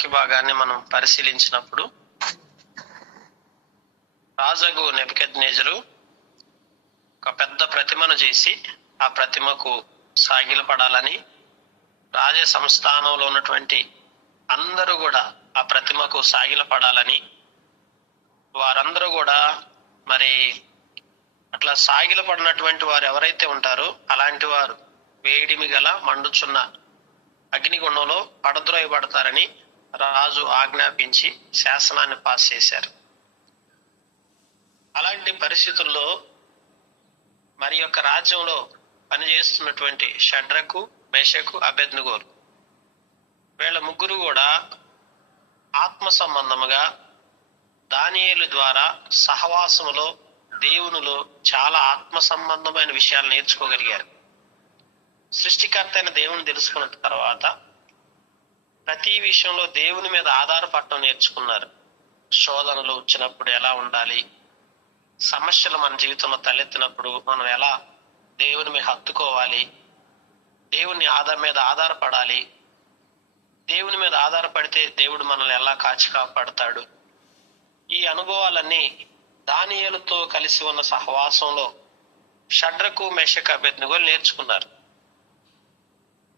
వాక్య భాగాన్ని మనం పరిశీలించినప్పుడు, రాజగు నెబుకద్నెజరు ఒక పెద్ద ప్రతిమను చేసి ఆ ప్రతిమకు సాగిలపడాలని, రాజ సంస్థానంలో ఉన్నటువంటి అందరూ కూడా ఆ ప్రతిమకు సాగిలపడాలని, వారందరూ కూడా మరి అట్లా సాగిలపడినటువంటి వారు ఎవరైతే ఉంటారో అలాంటి వారు వేడిమి గల మండుచున్న అగ్నిగుండంలో పడద్రోయబడతారని రాజు ఆజ్ఞాపించి శాసనాన్ని పాస్ చేశారు. అలాంటి పరిస్థితుల్లో మరి యొక్క రాజ్యంలో పనిచేస్తున్నటువంటి షడ్రకు, మేషకు, అబేద్నెగోలు వీళ్ళ ముగ్గురు కూడా ఆత్మ సంబంధముగా దానియేలు ద్వారా సహవాసములో, దేవునిలో చాలా ఆత్మ సంబంధమైన విషయాలు నేర్చుకోగలిగారు. సృష్టికర్త అయిన దేవుని తెలుసుకున్న తర్వాత ప్రతి విషయంలో దేవుని మీద ఆధారపడటం నేర్చుకున్నారు. శోధనలు వచ్చినప్పుడు ఎలా ఉండాలి, సమస్యలు మన జీవితంలో తలెత్తినప్పుడు మనం ఎలా దేవుని మీద హత్తుకోవాలి, దేవుని మీద ఆధారపడాలి, దేవుని మీద ఆధారపడితే దేవుడు మనల్ని ఎలా కాచి కాపాడతాడు. ఈ అనుభవాలన్నీ దానియేలుతో కలిసి ఉన్న సహవాసంలో షడ్రకు, మేషకు, అబేద్నెగోలు నేర్చుకున్నారు.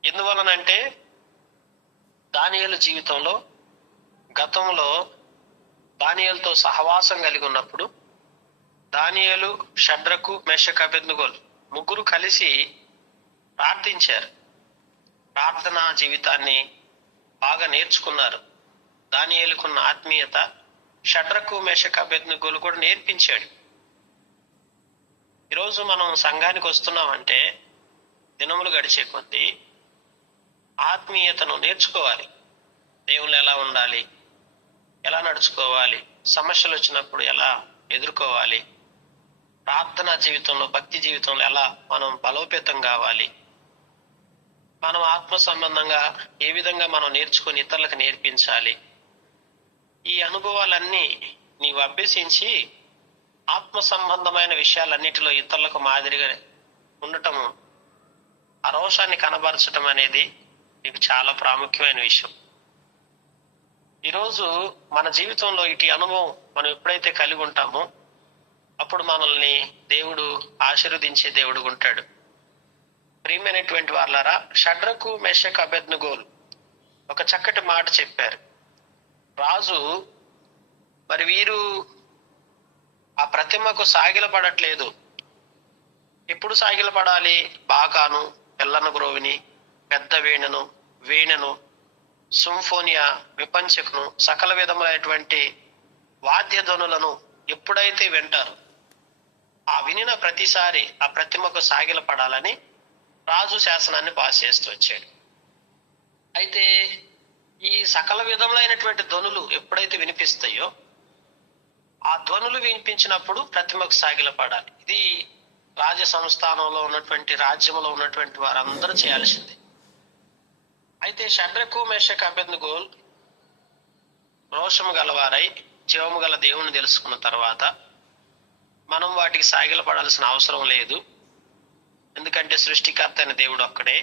ఎందువలనంటే దానియేలు జీవితంలో గతంలో దానియేలుతో సహవాసం కలిగి ఉన్నప్పుడు దానియేలు, షడ్రకు, మేషకు, అబేద్నెగోలు ముగ్గురు కలిసి ప్రార్థించారు. ప్రార్థనా జీవితాన్ని బాగా నేర్చుకున్నారు. దానియేలుకున్న ఆత్మీయత షడ్రకు, మేషకు, అబేద్నెగోలు కూడా నేర్పించాడు. ఈరోజు మనం సంఘానికి వస్తున్నామంటే దినములు గడిచే కొద్దీ ఆత్మీయతను నేర్చుకోవాలి. దేవుళ్ళు ఎలా ఉండాలి, ఎలా నడుచుకోవాలి, సమస్యలు వచ్చినప్పుడు ఎలా ఎదుర్కోవాలి, ప్రార్థనా జీవితంలో, భక్తి జీవితంలో ఎలా మనం బలోపేతం కావాలి, మనం ఆత్మ సంబంధంగా ఏ విధంగా మనం నేర్చుకుని ఇతరులకు నేర్పించాలి. ఈ అనుభవాలన్నీ నీవు అభ్యసించి ఆత్మ సంబంధమైన విషయాలన్నిటిలో ఇతరులకు మాదిరిగా ఉండటము, ఆ రోషాన్ని కనబరచడం అనేది నీకు చాలా ప్రాముఖ్యమైన విషయం. ఈరోజు మన జీవితంలో ఇటు అనుభవం మనం ఎప్పుడైతే కలిగి ఉంటామో అప్పుడు మనల్ని దేవుడు ఆశీర్వదించే దేవుడు ఉంటాడు. ప్రియమైనటువంటి వారలారా, షడ్రకు, మేషకు, అబేద్నెగోలు ఒక చక్కటి మాట చెప్పారు. రాజు మరి వీరు ఆ ప్రతిమకు సాగిలపడట్లేదు. ఎప్పుడు సాగిలపడాలి? బాకాను, ఎల్లన గ్రోవిని, పెద్ద వీణను, సింఫోనియా, విపంచకును, సకల విధములైనటువంటి వాద్యధ్వనులను ఎప్పుడైతే వింటారు, ఆ వినిన ప్రతిసారి ఆ ప్రతిమకు సాగిలపడాలని రాజు శాసనాన్ని పాస్ చేస్తూ వచ్చాడు. అయితే ఈ సకల విధములైనటువంటి ధ్వనులు ఎప్పుడైతే వినిపిస్తాయో ఆ ధ్వనులు వినిపించినప్పుడు ప్రతిమకు సాగిలపడాలి. ఇది రాజ సంస్థానంలో ఉన్నటువంటి, రాజ్యంలో ఉన్నటువంటి వారందరూ చేయాల్సింది. అయితే షడ్రకు, మేషకు, అబేద్నెగోలు రోషము గలవారై జీవము గల దేవుని తెలుసుకున్న తర్వాత మనం వాటికి సాగిలపడాల్సిన అవసరం లేదు, ఎందుకంటే సృష్టికర్త అయిన దేవుడు ఒక్కడే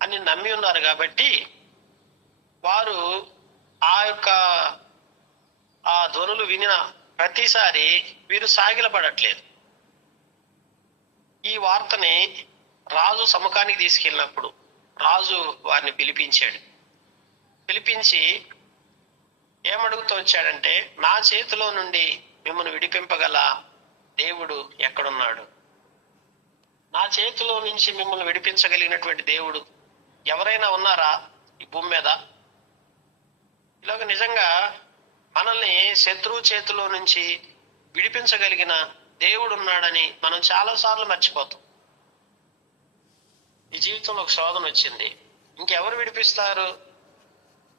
అని నమ్మి ఉన్నారు. కాబట్టి వారు ఆ ధ్వనులు వినిన ప్రతిసారి వీరు సాగిలపడట్లేదు. ఈ వార్తని రాజు సముఖానికి తీసుకెళ్ళినప్పుడు రాజు వారిని పిలిపించి ఏమడుగుతూ వచ్చాడంటే, నా చేతిలో నుండి మిమ్మల్ని విడిపింపగల దేవుడు ఎక్కడున్నాడు? నా చేతిలో నుంచి మిమ్మల్ని విడిపించగలిగినటువంటి దేవుడు ఎవరైనా ఉన్నారా ఈ భూమి మీద? ఇలాగ నిజంగా మనల్ని శత్రువు చేతిలో నుంచి విడిపించగలిగిన దేవుడు ఉన్నాడని మనం చాలాసార్లు మర్చిపోతాం. ఈ జీవితంలో ఒక శోధన వచ్చింది, ఇంకెవరు విడిపిస్తారు?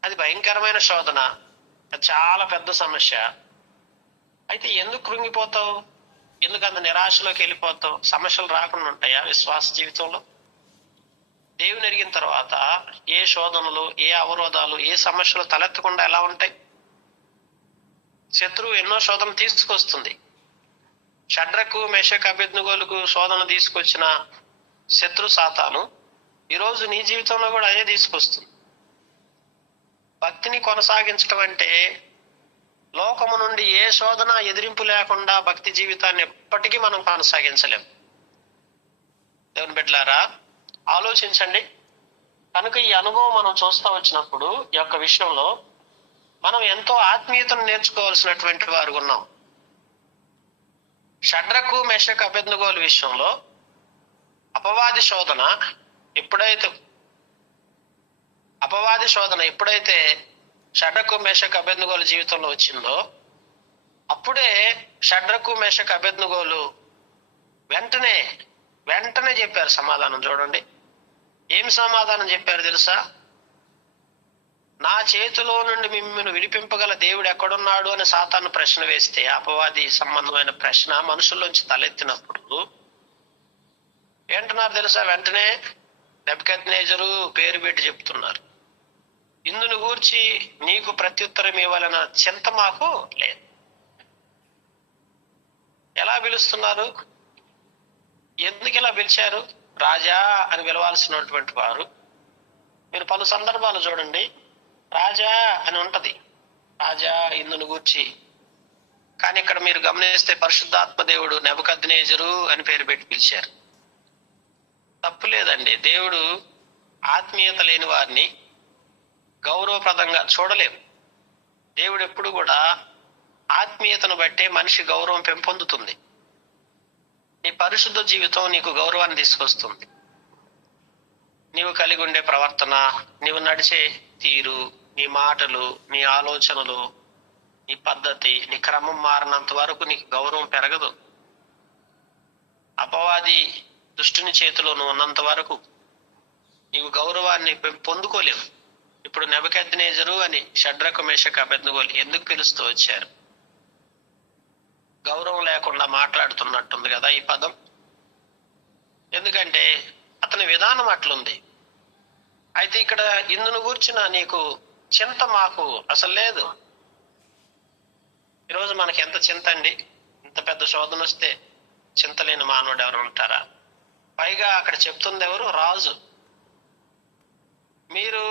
అది భయంకరమైన శోధన, అది చాలా పెద్ద సమస్య. అయితే ఎందుకు కృంగిపోతావు? ఎందుకు అంత నిరాశలోకి వెళ్ళిపోతావు? సమస్యలు రాకుండా ఉంటాయా విశ్వాస జీవితంలో? దేవుని ఎరిగిన తర్వాత ఏ శోధనలు, ఏ అవరోధాలు, ఏ సమస్యలు తలెత్తకుండా ఎలా ఉంటాయి? శత్రువు ఎన్నో శోధన తీసుకొస్తుంది. షడ్రకు, మేషకు, అబేద్నెగోలకు శోధన తీసుకొచ్చిన శత్రు సాతాను ఈరోజు నీ జీవితంలో కూడా అదే తీసుకొస్తుంది. భక్తిని కొనసాగించడం అంటే లోకము నుండి ఏ శోధన ఎదిరింపు లేకుండా భక్తి జీవితాన్ని ఎప్పటికీ మనం కొనసాగించలేం. దేవుని బిడ్డలారా, ఆలోచించండి. కనుక ఈ అనుభవం మనం చూస్తూ వచ్చినప్పుడు ఈ యొక్క విషయంలో మనం ఎంతో ఆత్మీయతను నేర్చుకోవాల్సినటువంటి వారు ఉన్నాం. షడ్రకు మెషకు అబేద్నెగోల విషయంలో అపవాది శోధన ఎప్పుడైతే షడ్రకు మెషకు అబేద్నెగోల జీవితంలో వచ్చిందో అప్పుడే షడ్రకు మెషకు అబేద్నెగోలు వెంటనే చెప్పారు సమాధానం. చూడండి, ఏం సమాధానం చెప్పారు తెలుసా? నా చేతిలో నుండి మిమ్మల్ని విడిపింపగల దేవుడు ఎక్కడున్నాడు అని సాతాను ప్రశ్న వేస్తే, అపవాది సంబంధమైన ప్రశ్న మనుషుల్లోంచి తలెత్తినప్పుడు ఏంటున్నారు తెలుసా? వెంటనే నెబుకద్నెజరు పేరు పెట్టి చెప్తున్నారు, ఇందును గూర్చి నీకు ప్రత్యుత్తరం ఇవ్వాలన్న చింత మాకు లేదు. ఎలా పిలుస్తున్నారు? ఎందుకు ఇలా పిలిచారు? రాజా అని పిలవాల్సినటువంటి వారు మీరు పలు సందర్భాలు చూడండి, రాజా అని ఉంటది, రాజా ఇందును గూర్చి. కానీ ఇక్కడ మీరు గమనిస్తే పరిశుద్ధాత్మ దేవుడు నెబుకద్నెజరు అని పేరు పెట్టి పిలిచారు. తప్పు లేదండి. దేవుడు ఆత్మీయత లేని వారిని గౌరవప్రదంగా చూడలేము. దేవుడు ఎప్పుడు కూడా ఆత్మీయతను బట్టే మనిషి గౌరవం పెంపొందుతుంది. నీ పరిశుద్ధ జీవితం నీకు గౌరవాన్ని తీసుకొస్తుంది. నీవు కలిగి ఉండే ప్రవర్తన, నీవు నడిచే తీరు, నీ మాటలు, నీ ఆలోచనలు, నీ పద్ధతి, నీ క్రమం మారినంత వరకు నీకు గౌరవం పెరగదు. అపవాది దుష్టుని చేతిలో నువ్వు ఉన్నంత వరకు నీవు గౌరవాన్ని పొందుకోలేవు. ఇప్పుడు నెబుకద్నెజరు అని షడ్రకు మెషకు అబేద్నెగోలు ఎందుకు పిలుస్తూ వచ్చారు? గౌరవం లేకుండా మాట్లాడుతున్నట్టుంది కదా ఈ పదం. ఎందుకంటే అతని విధానం అట్లుంది. అయితే ఇక్కడ ఇందును గూర్చిన నీకు చింత మాకు అసలు లేదు. ఈరోజు మనకి ఎంత చింత అండి. ఇంత పెద్ద శోధన వస్తే చింతలేని మానవుడు ఎవరు ఉంటారా? పైగా అక్కడ చెప్తుంది ఎవరు? రాజు. మీరు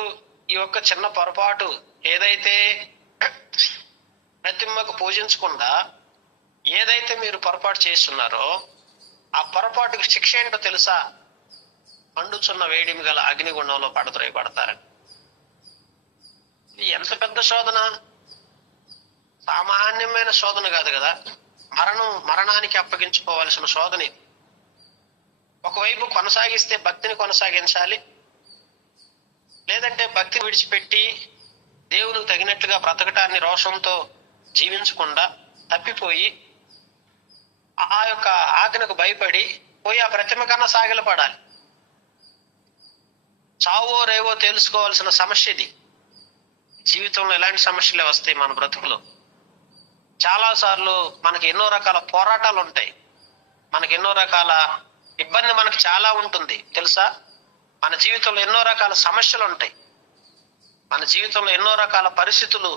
ఈ యొక్క చిన్న పొరపాటు ఏదైతే ప్రతిమ్మకు పూజించకుండా ఏదైతే మీరు పొరపాటు చేస్తున్నారో ఆ పొరపాటుకు శిక్ష ఏంటో తెలుసా? మండుచున్న వేడిమి గల అగ్నిగుండంలో పడతారని. ఇది ఎంత పెద్ద శోధన! సామాన్యమైన శోధన కాదు కదా. మరణానికి అప్పగించుకోవాల్సిన శోధన. ఒకవైపు కొనసాగిస్తే భక్తిని కొనసాగించాలి, లేదంటే భక్తిని విడిచిపెట్టి దేవునికి తగినట్లుగా బ్రతకటాన్ని రోషంతో జీవించకుండా తప్పిపోయి ఆ యొక్క ఆజ్ఞకు భయపడి పోయి ఆ ప్రతిమ కన్నా సాగిలపడాలి. చావో రేవో తెలుసుకోవాల్సిన సమస్య ఇది. జీవితంలో ఎలాంటి సమస్యలే వస్తాయి మన బ్రతుకులో. చాలా సార్లు మనకి ఎన్నో రకాల పోరాటాలు ఉంటాయి, మనకి ఎన్నో రకాల ఇబ్బంది మనకు చాలా ఉంటుంది తెలుసా. మన జీవితంలో ఎన్నో రకాల సమస్యలు ఉంటాయి, మన జీవితంలో ఎన్నో రకాల పరిస్థితులు,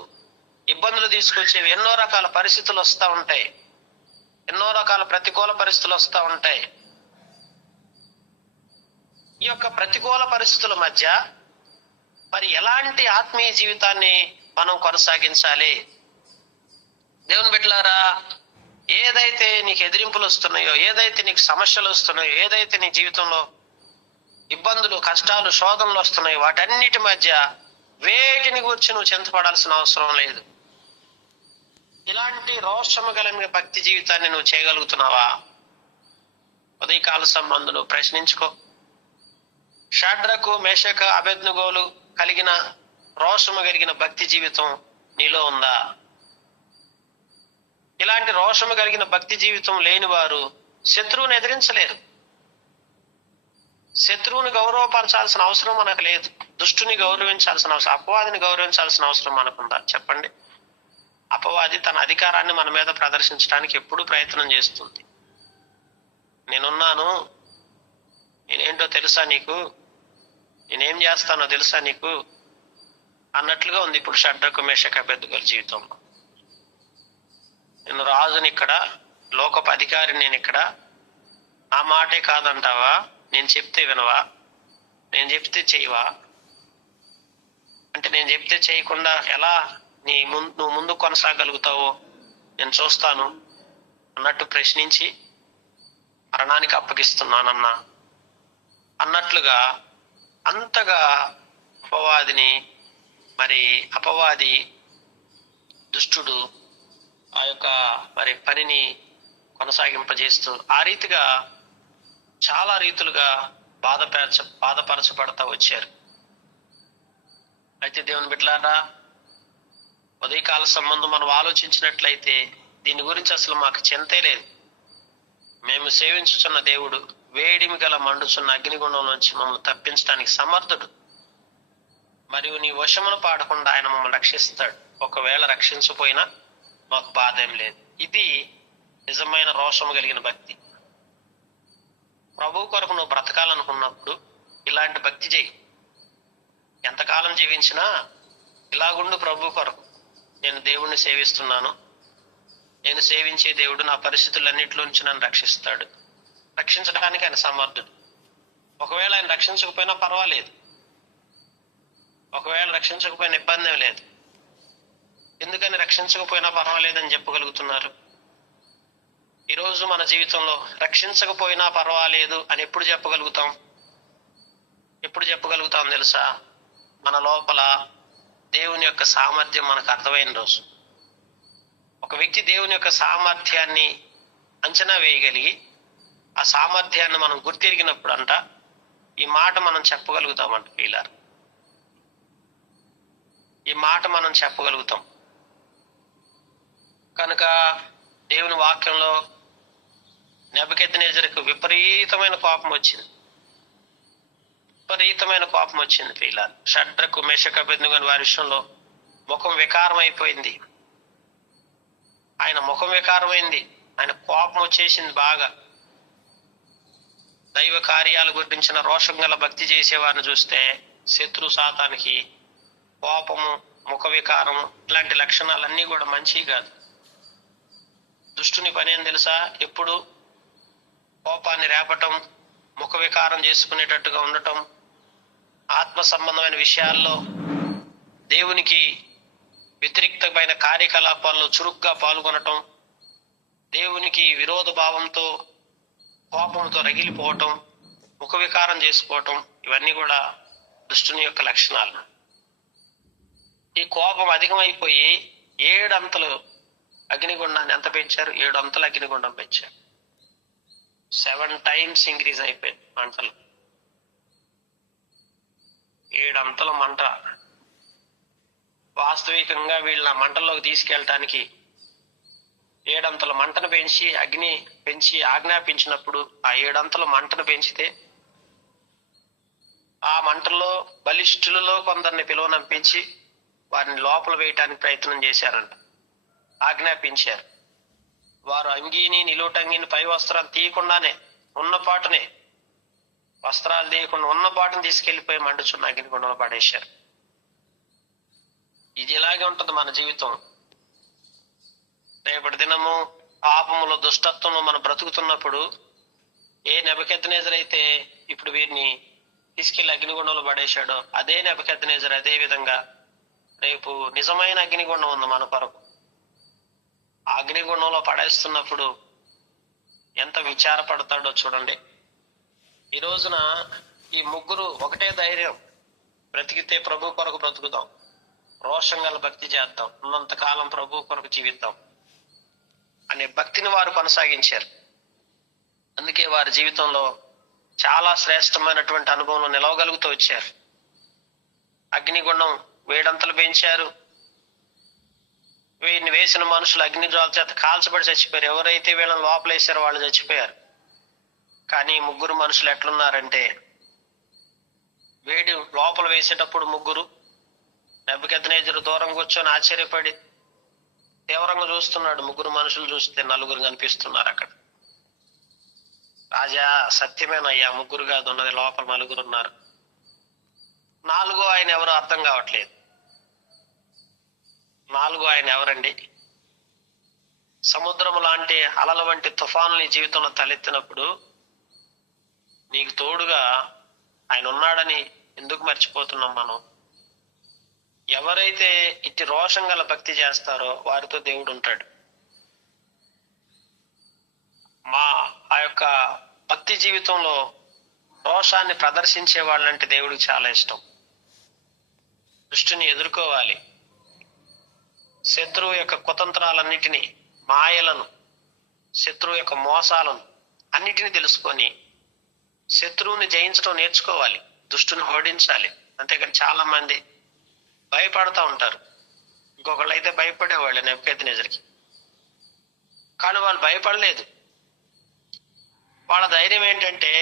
ఇబ్బందులు తీసుకొచ్చేవి ఎన్నో రకాల పరిస్థితులు వస్తూ ఉంటాయి, ఎన్నో రకాల ప్రతికూల పరిస్థితులు వస్తూ ఉంటాయి. ఈ యొక్క ప్రతికూల పరిస్థితుల మధ్య మరి ఎలాంటి ఆత్మీయ జీవితాన్ని మనం కొనసాగించాలి? దేవుని బిడ్డలారా, ఏదైతే నీకు ఎదిరింపులు వస్తున్నాయో, ఏదైతే నీకు సమస్యలు వస్తున్నాయో, ఏదైతే నీ జీవితంలో ఇబ్బందులు, కష్టాలు, శోధనలు వస్తున్నాయో వాటన్నిటి మధ్య వేటిని గురించి నువ్వు చింతపడాల్సిన అవసరం లేదు. ఇలాంటి రోషము కలిగిన భక్తి జీవితాన్ని నువ్వు చేయగలుగుతున్నావా? ఉదయకాల సంబంధులు ప్రశ్నించుకో. షడ్రకు మెషకు అబేద్నెగోలు కలిగిన రోషము కలిగిన భక్తి జీవితం నీలో ఉందా? ఇలాంటి రోషము కలిగిన భక్తి జీవితం లేని వారు శత్రువుని ఎదిరించలేరు. శత్రువుని గౌరవపరచాల్సిన అవసరం మనకు లేదు. దుష్టుని గౌరవించాల్సిన అవసరం, అపవాదిని గౌరవించాల్సిన అవసరం మనకుందా? చెప్పండి. అపవాది తన అధికారాన్ని మన మీద ప్రదర్శించడానికి ఎప్పుడు ప్రయత్నం చేస్తుంది. నేనున్నాను, నేనేంటో తెలుసా నీకు, నేనేం చేస్తానో తెలుసా నీకు అన్నట్లుగా ఉంది ఇప్పుడు షడ్రకు మెషకు అబేద్నెగోల జీవితంలో. నేను రాజుని ఇక్కడ, లోకపు అధికారిని నేను ఇక్కడ, నా మాటే కాదంటావా? నేను చెప్తే వినవా? నేను చెప్తే చేయవా అంటే నేను చెప్తే చేయకుండా ఎలా నువ్వు ముందు కొనసాగలుగుతావో నేను చూస్తాను అన్నట్టు ప్రశ్నించి మరణానికి అప్పగిస్తున్నానన్నా అన్నట్లుగా అంతగా అపవాది దుష్టుడు ఆ యొక్క పనిని కొనసాగింపజేస్తూ ఆ రీతిగా చాలా రీతులుగా బాధపరచబడతా వచ్చారు. అయితే దేవుని బిడ్డలారా, ఉదయకాల సంబంధం మనం ఆలోచించినట్లయితే దీని గురించి అసలు మాకు చింతే లేదు. మేము సేవించుచున్న దేవుడు వేడిమి గల మండుచున్న అగ్నిగుండం నుంచి మమ్మల్ని తప్పించడానికి సమర్థుడు. మరియు నీ వశమును పాడకుండా ఆయన మమ్మల్ని రక్షిస్తాడు. ఒకవేళ రక్షించకపోయినా మాకు బాధ ఏం లేదు. ఇది నిజమైన రోషము కలిగిన భక్తి. ప్రభు కొరకు నువ్వు బ్రతకాలనుకున్నప్పుడు ఇలాంటి భక్తి చేయి. ఎంతకాలం జీవించినా ఇలాగుండు. ప్రభు కొరకు నేను దేవుణ్ణి సేవిస్తున్నాను, నేను సేవించే దేవుడు నా పరిస్థితులన్నింటిలో నుంచి నన్ను రక్షిస్తాడు, రక్షించడానికి ఆయన సమర్థుడు. ఒకవేళ ఆయన రక్షించకపోయినా పర్వాలేదు, ఒకవేళ రక్షించకపోయినా ఇబ్బంది లేదు. ఎందుకని రక్షించకపోయినా పర్వాలేదని చెప్పగలుగుతున్నారు? ఈరోజు మన జీవితంలో రక్షించకపోయినా పర్వాలేదు అని ఎప్పుడు చెప్పగలుగుతాం తెలుసా? మన లోపల దేవుని యొక్క సామర్థ్యం మనకు అర్థమైన రోజు. ఒక వ్యక్తి దేవుని యొక్క సామర్థ్యాన్ని అంచనా వేయగలిగి ఆ సామర్థ్యాన్ని మనం గుర్తిరిగినప్పుడు అంట ఈ మాట మనం చెప్పగలుగుతామంట. ప్రియులారా, ఈ మాట మనం చెప్పగలుగుతాం. కనుక దేవుని వాక్యంలో నెబుకద్నెజరుకు విపరీతమైన కోపం వచ్చింది. ప్రియులారా, షడ్రకు మేషకు అబేద్నెగో వారి విషయంలో ముఖం వికారం అయిపోయింది. ఆయన ముఖం వికారమైంది, ఆయన కోపం వచ్చేసింది బాగా. దైవ కార్యాల గురించిన రోషం గల భక్తి చేసేవారిని చూస్తే శత్రు సాతానికి కోపము, ముఖ వికారము ఇలాంటి లక్షణాలన్నీ కూడా మంచివి కాదు. దుష్టుని పని ఏం తెలుసా? ఎప్పుడు కోపాన్ని రేపటం, ముఖ వికారం చేసుకునేటట్టుగా ఉండటం, ఆత్మ సంబంధమైన విషయాల్లో దేవునికి వ్యతిరేకమైన కార్యకలాపాల్లో చురుగ్గా పాల్గొనటం, దేవునికి విరోధ భావంతో కోపంతో రగిలిపోవటం, ముఖ వికారం చేసుకోవటం, ఇవన్నీ కూడా దుష్టుని యొక్క లక్షణాలు. ఈ కోపం అధికమైపోయి 7 అంతలు అగ్నిగుండాన్ని ఎంత పెంచారు? 7 అంతలు అగ్నిగుండం పెంచారు. 7 times ఇంక్రీజ్ అయిపోయింది మంటలు. 7 అంతల మంట. వాస్తవికంగా వీళ్ళ మంటల్లోకి తీసుకెళ్ళటానికి 7 అంతల మంటను పెంచి ఆజ్ఞాపించినప్పుడు ఆ 7 అంతల మంటను పెంచితే ఆ మంటల్లో బలిష్ఠులలో కొందరిని పిలువనంపించి వారిని లోపల వేయటానికి ప్రయత్నం చేశారంట. ఆజ్ఞాపించారు. వారు అంగీని, నిలువటంగిని, పై వస్త్రాలు తీయకుండానే ఉన్నపాటునే, వస్త్రాలు తీయకుండా ఉన్నపాటును తీసుకెళ్లిపోయి మండుచున్న అగ్నిగుండంలో పడేశారు. ఇది ఇలాగే ఉంటుంది మన జీవితం. రేపటి దినము పాపములో, దుష్టత్వంలో మనం బ్రతుకుతున్నప్పుడు ఏ నెబుకద్నెజరు అయితే ఇప్పుడు వీరిని తీసుకెళ్లి అగ్నిగుండంలో పడేశాడో అదే నెబుకద్నెజరు అదే విధంగా రేపు నిజమైన అగ్నిగుండం ఉంది మన కొరకు. అగ్నిగుండంలో పడేస్తున్నప్పుడు ఎంత విచారపడతాడో చూడండి. ఈ రోజున ఈ ముగ్గురు ఒకటే ధైర్యం, బ్రతికితే ప్రభు కొరకు బ్రతుకుదాం, రోషం గల భక్తి చేద్దాం, ఉన్నంతకాలం ప్రభు కొరకు జీవిద్దాం అనే భక్తిని వారు కొనసాగించారు. అందుకే వారి జీవితంలో చాలా శ్రేష్టమైనటువంటి అనుభవంలో నిలవగలుగుతూ వచ్చారు. అగ్నిగుండం 7 అంతలు పెంచారు. వీరిని వేసిన మనుషులు అగ్నిజ్వాల చేత కాల్చబడి చచ్చిపోయారు. ఎవరైతే వీళ్ళని లోపలేసారో వాళ్ళు చచ్చిపోయారు. కానీ ముగ్గురు మనుషులు ఎట్లున్నారంటే, వేడి లోపల వేసేటప్పుడు ముగ్గురు, నెబుకద్నెజరు దూరం కూర్చొని ఆశ్చర్యపడి తీవ్రంగా చూస్తున్నాడు. ముగ్గురు మనుషులు చూస్తే 4 కనిపిస్తున్నారు అక్కడ. రాజా, సత్యమేనయ్యా, ముగ్గురు కాదు ఉన్నది, లోపల 4 ఉన్నారు. 4 ఆయన ఎవరో అర్థం కావట్లేదు. 4 ఆయన ఎవరండి? సముద్రము లాంటి అలల వంటి తుఫాను నీ జీవితంలో తలెత్తినప్పుడు నీకు తోడుగా ఆయన ఉన్నాడని ఎందుకు మర్చిపోతున్నాం మనం? ఎవరైతే ఇట్టి రోషం గల భక్తి చేస్తారో వారితో దేవుడు ఉంటాడు. ఆ యొక్క భక్తి జీవితంలో రోషాన్ని ప్రదర్శించే వాళ్ళంటే దేవుడికి చాలా ఇష్టం. దుష్టుని ఎదుర్కోవాలి. శత్రువు యొక్క కుతంత్రాలన్నిటినీ, మాయలను, శత్రువు యొక్క మోసాలను అన్నిటినీ తెలుసుకొని శత్రువుని జయించడం నేర్చుకోవాలి. దుష్టుని ఓడించాలి. అంతేకాని చాలా మంది భయపడతా ఉంటారు. ఇంకొకళ్ళు అయితే భయపడేవాళ్ళు నెబుకద్నెజరుకి, కానీ వాళ్ళు భయపడలేదు. వాళ్ళ ధైర్యం ఏంటంటే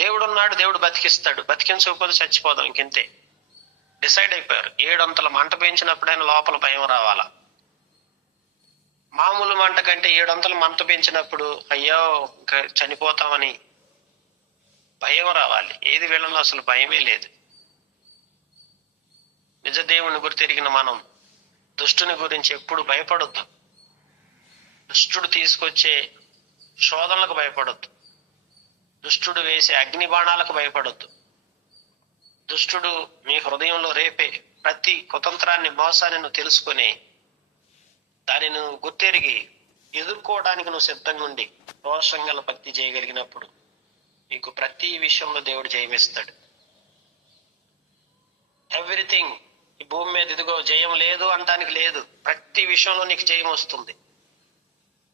దేవుడు ఉన్నాడు, దేవుడు బతికిస్తాడు, బతికించకపోతే చచ్చిపోదాం, ఇంకింతే డిసైడ్ అయిపోయారు. 7 మంట పెంచినప్పుడైనా లోపల భయం రావాలా. మామూలు మంట కంటే 7 మంట పెంచినప్పుడు అయ్యో ఇంకా చనిపోతామని భయం రావాలి. ఏది వీళ్ళలో అసలు భయమే లేదు. నిజ దేవుని గురి తిరిగిన మనం దుష్టుని గురించి ఎప్పుడు భయపడొద్దు. దుష్టుడు తీసుకొచ్చే శోధనలకు భయపడొద్దు. దుష్టుడు వేసే అగ్ని బాణాలకు భయపడొద్దు. దుష్టుడు మీ హృదయంలో రేపే ప్రతి కుతంత్రాన్ని, మోసాన్ని నువ్వు తెలుసుకొని దాన్ని నువ్వు గుర్తెరిగి ఎదుర్కోవడానికి నువ్వు సిద్ధంగా ఉండి రోషం గల భక్తి చేయగలిగినప్పుడు నీకు ప్రతి విషయంలో దేవుడు జయమిస్తాడు. ఎవ్రీథింగ్ ఈ భూమి మీద ఇదిగో జయం లేదు అంటానికి లేదు. ప్రతి విషయంలో నీకు జయం వస్తుంది.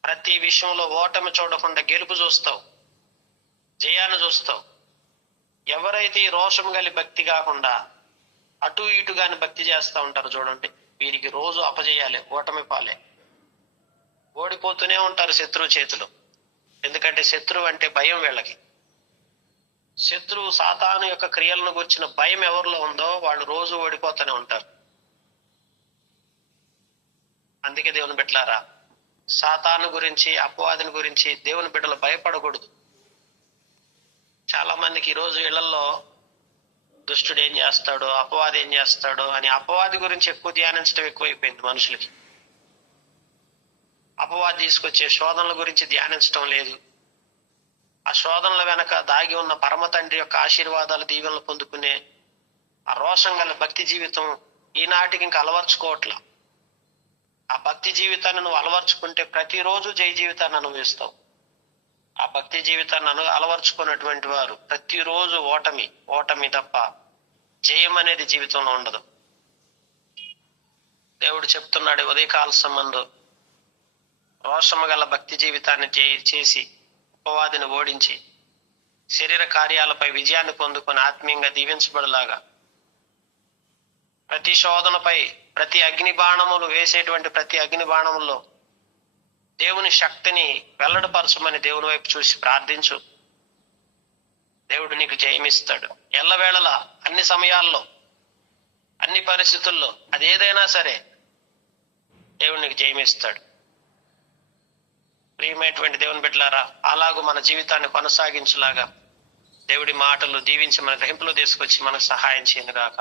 ప్రతి విషయంలో ఓటమి చూడకుండా గెలుపు చూస్తావు, జయాన్ని చూస్తావు. ఎవరైతే ఈ రోషం గలి భక్తి కాకుండా అటు ఇటుగాని భక్తి చేస్తా ఉంటారు చూడండి, వీరికి రోజు అపజయాలే, ఓటమి పాలే, ఓడిపోతూనే ఉంటారు శత్రువు చేతిలో. ఎందుకంటే శత్రువు అంటే భయం వీళ్ళకి. శత్రువు సాతాను యొక్క క్రియలను గురించిన భయం ఎవరిలో ఉందో వాళ్ళు రోజు ఓడిపోతూనే ఉంటారు. అందుకే దేవుని బిడ్డలారా, సాతాను గురించి, అపవాదిని గురించి దేవుని బిడ్డలు భయపడకూడదు. చాలా మందికి ఈరోజు ఇళ్లలో దుష్టుడు ఏం చేస్తాడో, అపవాది ఏం చేస్తాడో అని అపవాది గురించి ఎక్కువ ధ్యానించడం ఎక్కువైపోయింది మనుషులకి. అపవాది తీసుకొచ్చే శోధనల గురించి ధ్యానించడం లేదు. ఆ శోధనల వెనక దాగి ఉన్న పరమ తండ్రి యొక్క ఆశీర్వాదాలు, దీవెనలు పొందుకునే ఆ రోషం గల భక్తి జీవితం ఈనాటికి ఇంకా అలవర్చుకోవట్లా. ఆ భక్తి జీవితాన్ని నువ్వు అలవర్చుకుంటే ప్రతిరోజు జయ జీవితాన్ని అనుభవిస్తావు. ఆ భక్తి జీవితాన్ని అలవర్చుకున్నటువంటి వారు ప్రతిరోజు ఓటమి తప్ప జయం అనేది జీవితంలో ఉండదు. దేవుడు చెప్తున్నాడు, ఉదయకాల సంబంధం రోషము గల భక్తి జీవితాన్ని చేసి అపవాదిని ఓడించి శరీర కార్యాలపై విజయాన్ని పొందుకొని ఆత్మీయంగా దీవించబడలాగా ప్రతి శోధనపై, ప్రతి అగ్ని బాణములు వేసేటువంటి ప్రతి అగ్ని బాణముల్లో దేవుని శక్తిని వెల్లడిపరచమని దేవుని వైపు చూసి ప్రార్థించు. దేవుడు నీకు జయమిస్తాడు. ఎల్లవేళలా, అన్ని సమయాల్లో, అన్ని పరిస్థితుల్లో, అది ఏదైనా సరే దేవుడు నీకు జయమిస్తాడు. ప్రియమైనటువంటి దేవుని బిడ్డలారా, అలాగూ మన జీవితాన్ని కొనసాగించులాగా దేవుడి మాటలు దీవించి మన గ్రహింపులో తీసుకొచ్చి మనకు సహాయం చేయనుగాక.